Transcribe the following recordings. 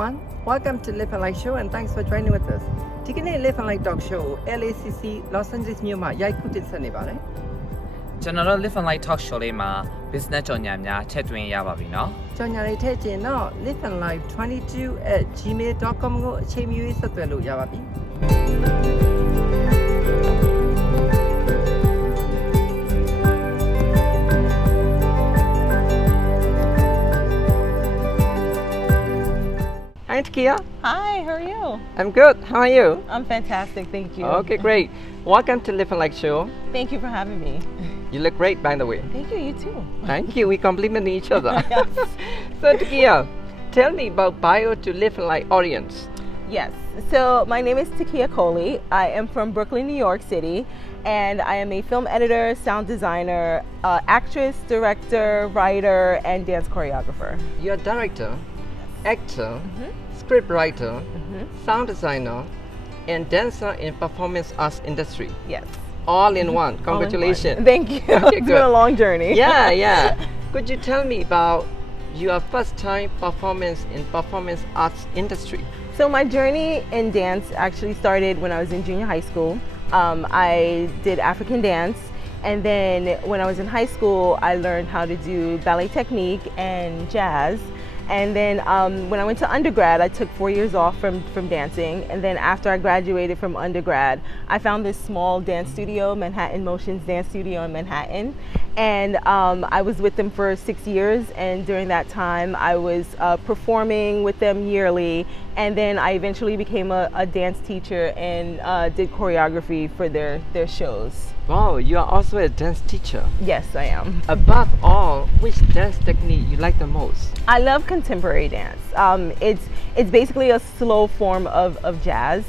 everyone. Welcome to Live and Like Show and thanks for joining with us. ဒီကနေ့ Live and Like Talk Show ကို LACC Los Angeles မြို့မှာရိုက်ကူးတင်ဆက်နေပါတယ် ကျွန်တော်တို့ Live and Like Talk Show လေးမှာ business ကြော်ညာများထည့်သွင်းရပါပြီเนาะ ကြော်ညာတွေထည့်ချင်တော့ liveandlife22@gmail.com ကိုအချိန်မီဆက်သွယ်လို့ရပါပြီ Hi Takiya. Hi, how are you? I'm good. How are you? I'm fantastic, thank you. Okay, great. Welcome to Live and Like Show. Thank you for having me. You look great, by the way. Thank you, you too. Thank you. We compliment each other. Yes. So Takiya, tell me about bio to Live and Like audience. Yes, so my name is Takiya Coley. I am from Brooklyn, New York City, and I am a film editor, sound designer, actress, director, writer, and dance choreographer. You're a director, actor, script writer, sound designer, and dancer in performance arts industry. Yes. All in one. Congratulations. All in one. Thank you. Okay, It's good. been a long journey. Yeah. Could you tell me about your first time performance in performance arts industry? So my journey in dance actually started when I was in junior high school. I did African dance, and then when I was in high school, I learned how to do ballet technique and jazz. And then when I went to undergrad, I took 4 years off from dancing. And then after I graduated from undergrad, I found this small dance studio, Manhattan Motions Dance Studio in Manhattan. And I was with them for 6 years. And during that time, I was performing with them yearly. And then I eventually became a dance teacher and did choreography for their shows. Wow, you are also a dance teacher. Yes, I am. Above all, which dance technique you like the most? I love contemporary dance. It's basically a slow form of jazz.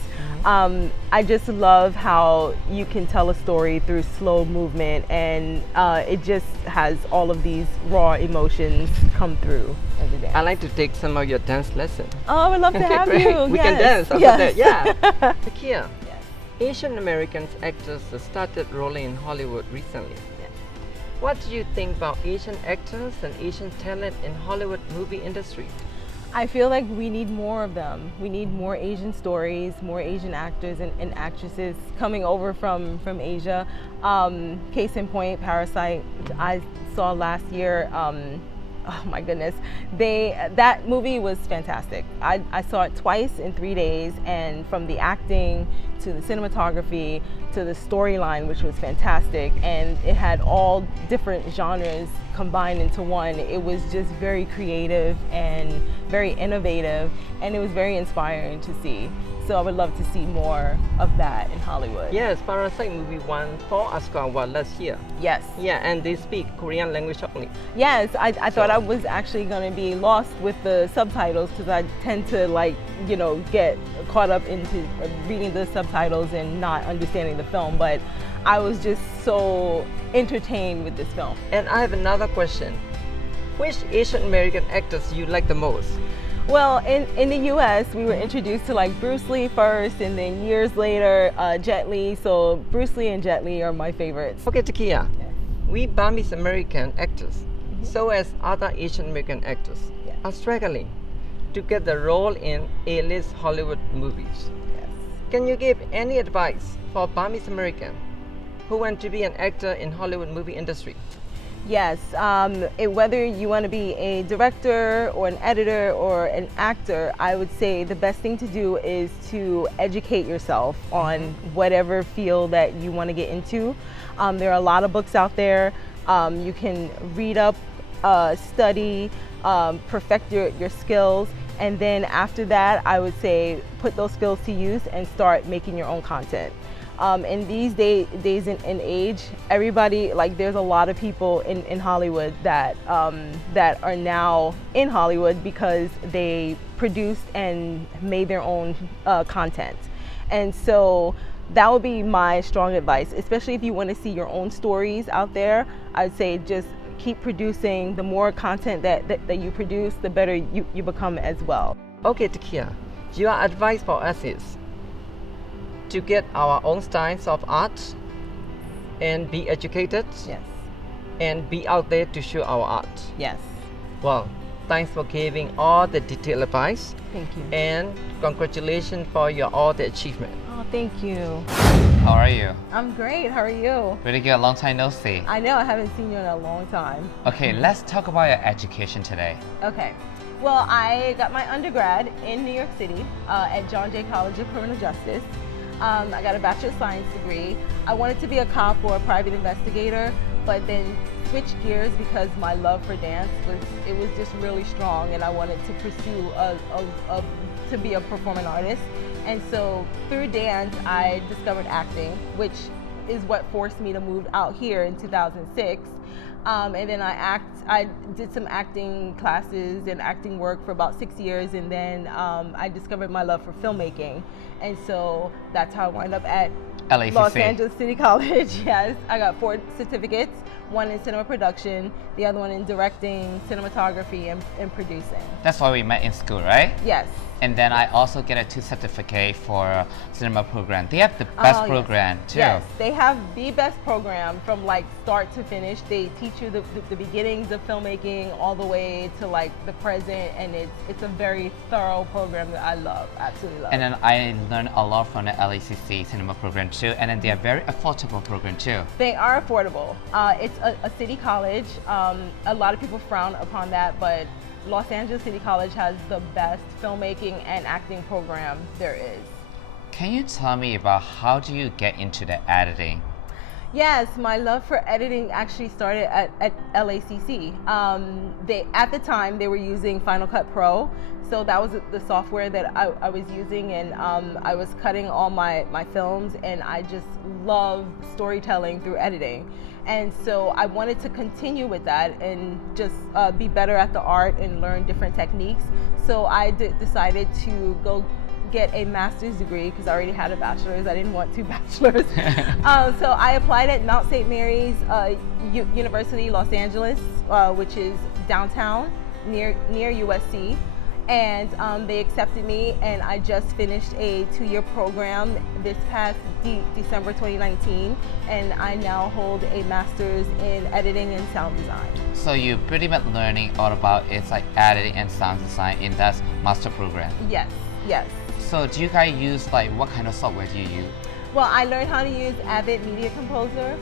I just love how you can tell a story through slow movement, and it just has all of these raw emotions come through in the dance. I'd like to take some of your dance lessons. Oh, I would love to have great. you. We can Yes. dance after Yes. that. Yeah. Takiya, Asian American actors started rolling in Hollywood recently. What do you think about Asian actors and Asian talent in Hollywood movie industry? I feel like we need more of them. We need more Asian stories, more Asian actors and actresses coming over from Asia. Case in point, Parasite, I saw last year. Oh my goodness, that movie was fantastic. I saw it twice in 3 days, and from the acting to the cinematography to the storyline, which was fantastic, and it had all different genres combined into one. It was just very creative and very innovative, and it was very inspiring to see. So I would love to see more of that in Hollywood. Yes, Parasite movie won 4 Oscar awards last year. Yes. Yeah, and they speak Korean language only. Yes, I thought I was actually going to be lost with the subtitles because I tend to get caught up into reading the subtitles and not understanding the film, but I was just so entertained with this film. And I have another question. Which Asian American actors you like the most? Well, in the US, we were introduced to like Bruce Lee first, and then years later, Jet Li. So Bruce Lee and Jet Li are my favorites. Okay, Takiya, we Burmese American actors, so as other Asian American actors, are struggling to get the role in A-list Hollywood movies. Yes. Can you give any advice for Burmese American who want to be an actor in Hollywood movie industry? Yes, whether you want to be a director or an editor or an actor, I would say the best thing to do is to educate yourself on whatever field that you want to get into. There are a lot of books out there. You can read up, study, perfect your skills, and then after that, I would say put those skills to use and start making your own content. In these days and age, everybody, like there's a lot of people in Hollywood that are now in Hollywood because they produced and made their own content. And so that would be my strong advice, especially if you want to see your own stories out there. I'd say just keep producing. The more content that you produce, the better you become as well. Okay, Takiya, your advice for us is to get our own styles of art and be educated Yes. and be out there to show our art. Yes. Well, thanks for giving all the detailed advice. Thank you. And congratulations for your all the achievement. Oh, thank you. How are you? I'm great. How are you? Pretty good. Long time no see. I know I haven't seen you in a long time. Okay, let's talk about your education today. Okay. Well, I got my undergrad in New York City at John Jay College of Criminal Justice. I got a Bachelor of Science degree. I wanted to be a cop or a private investigator, but then switched gears because my love for dance was just really strong, and I wanted to pursue to be a performing artist. And so through dance, I discovered acting, which is what forced me to move out here in 2006. And then I did some acting classes and acting work for about 6 years, and then I discovered my love for filmmaking. And so that's how I wound up at LACC. Los Angeles City College. Yes, I got 4 certificates, one in cinema production, the other one in directing, cinematography, and producing. That's why we met in school, right? Yes. And then I also get a 2 certificate for cinema program. They have the best program too. Yes, they have the best program from like start to finish. They teach you the beginnings of filmmaking all the way to like the present, and it's a very thorough program that I love, absolutely love. And then I learned a lot from the LACC cinema program too. And then they are very affordable program too. They are affordable. It's a city college. A lot of people frown upon that, but Los Angeles City College has the best filmmaking and acting program there is. Can you tell me about how do you get into the editing? Yes, my love for editing actually started at LACC. At the time they were using Final Cut Pro, so that was the software that I was using, and I was cutting all my films, and I just love storytelling through editing. And so I wanted to continue with that and just be better at the art and learn different techniques. So I decided to go get a master's degree because I already had a bachelor's. I didn't want 2 bachelors. So I applied at Mount St. Mary's University, Los Angeles, which is downtown near USC. And they accepted me, and I just finished a 2-year program this past December 2019, and I now hold a master's in editing and sound design. So you pretty much learning all about it's like editing and sound design in that master program. Yes, yes. So do you guys use like what kind of software do you use? Well, I learned how to use Avid Media Composer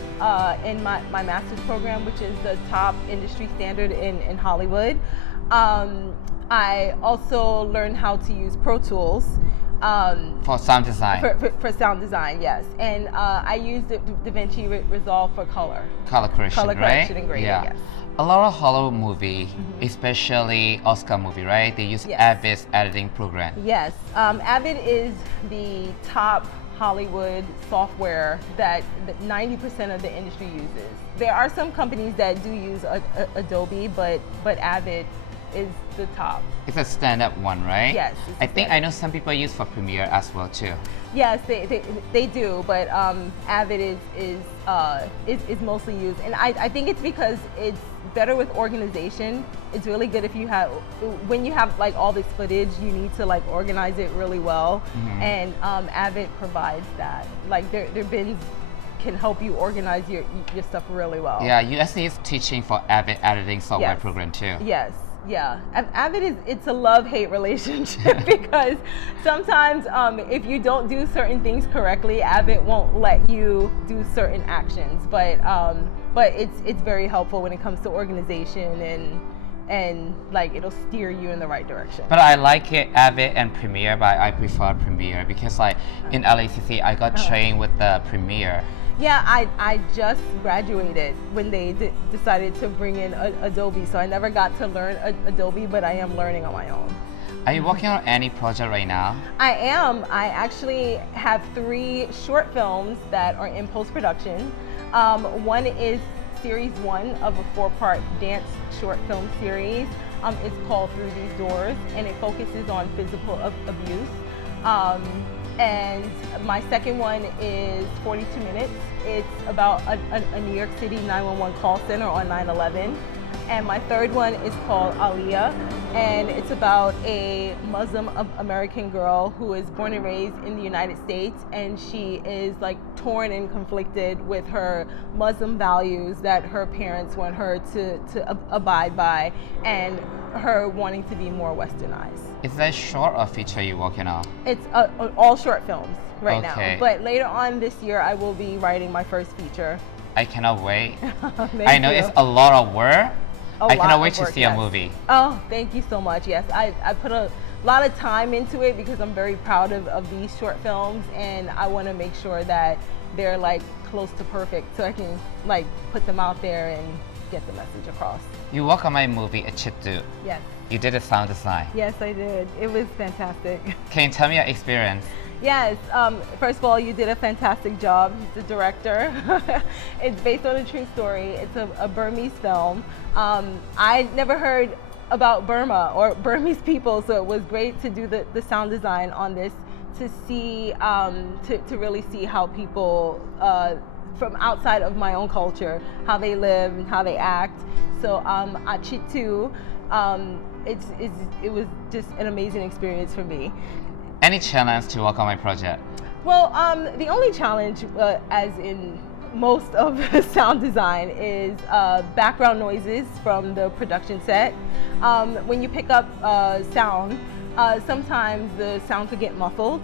in my master's program, which is the top industry standard in Hollywood. I also learned how to use Pro Tools. For sound design? For sound design, yes. And I used DaVinci Resolve for color. Color correction, Color correction right? and grading, yes. A lot of Hollywood movie, especially Oscar movie, right? They use Avid's editing program. Yes, Avid is the top Hollywood software that 90% of the industry uses. There are some companies that do use Adobe, but Avid is the top. It's a standard one, right? Yes. I think I know some people use for Premiere as well too. Yes, they do, but Avid is mostly used, and I think it's because it's better with organization. It's really good if you have, when you have like all this footage, you need to like organize it really well, and Avid provides that. Like their bins can help you organize your stuff really well. Yeah, USC is teaching for Avid editing software program too. Yes. Yeah, Avid it's a love-hate relationship because sometimes if you don't do certain things correctly, Avid won't let you do certain actions. But it's very helpful when it comes to organization and like it'll steer you in the right direction. But I like it Avid and Premiere, but I prefer Premiere because like in LACC I got trained with the Premiere. Yeah, I just graduated when they decided to bring in Adobe, so I never got to learn Adobe, but I am learning on my own. Are you working on any project right now? I am. I actually have 3 short films that are in post-production. One is series 1 of a 4-part dance short film series. It's called Through These Doors, and it focuses on physical abuse. And my second one is 42 minutes. It's about a New York City 911 call center on 9/11. And my third one is called Aliyah, and it's about a Muslim American girl who is born and raised in the United States, and she is like torn and conflicted with her Muslim values that her parents want her to abide by, and her wanting to be more westernized. Is that short or feature you're working on? It's all short films right Okay. now, but later on this year I will be writing my first feature. I cannot wait. Thank I know you. it's a lot of work. I lot cannot of wait to work, see yes. a movie. Oh, thank you so much. Yes, I put a lot of time into it because I'm very proud of these short films, and I want to make sure that they're like close to perfect so I can like put them out there and get the message across. You work on my movie, A Chittu. Yes. You did the sound design. Yes, I did. It was fantastic. Can you tell me your experience? Yes, first of all, you did a fantastic job. The director. It's based on a true story. It's a Burmese film. I never heard about Burma or Burmese people, so it was great to do the sound design on this to see, to really see how people from outside of my own culture, how they live and how they act. So Achitu, it was just an amazing experience for me. Any challenge to work on my project? Well, the only challenge, as in most of sound design, is background noises from the production set. When you pick up sound, sometimes the sound could get muffled.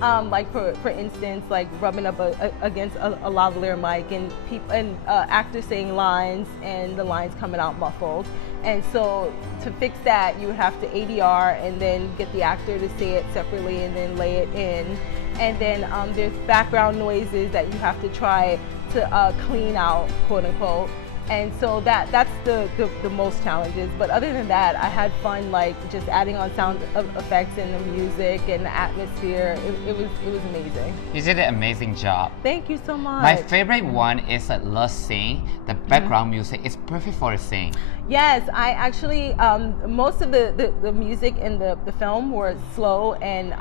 Like for instance, like rubbing up against a lavalier mic, and actors saying lines and the lines coming out muffled. And so to fix that, you would have to ADR and then get the actor to say it separately and then lay it in. And then there's background noises that you have to try to clean out, quote unquote. And so that's the most challenges. But other than that, I had fun like just adding on sound effects and the music and the atmosphere. It was amazing. You did an amazing job. Thank you so much. My favorite one is a love scene. The background music is perfect for the scene. Yes, I actually most of the music in the film were slow, and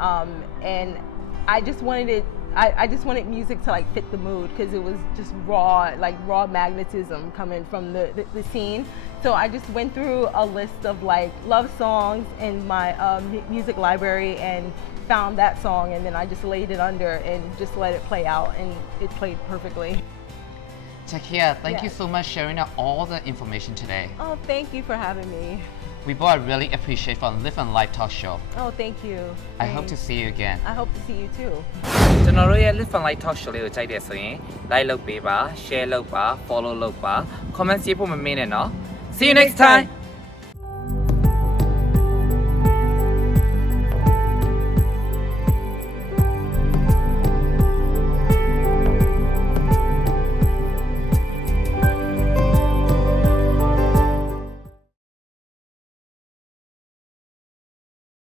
I just wanted it. I just wanted music to like fit the mood because it was just raw magnetism coming from the scene. So I just went through a list of like love songs in my music library and found that song, and then I just laid it under and just let it play out, and it played perfectly. Takiya, thank you Yes. so much sharing all the information today. Oh, thank you for having me. We both really appreciate for Live and Live Talk Show. Oh, thank you. I hope to see you again. I hope to see you too. ကျွန်တော်တို့ရဲ့ Live and Live Talk Show လေးကိုကြိုက်တယ်ဆိုရင် like လုပ်ပေးပါ share လုပ်ပါ follow လုပ်ပါ comment ရေးဖို့မမေ့နဲ့နော် See you next time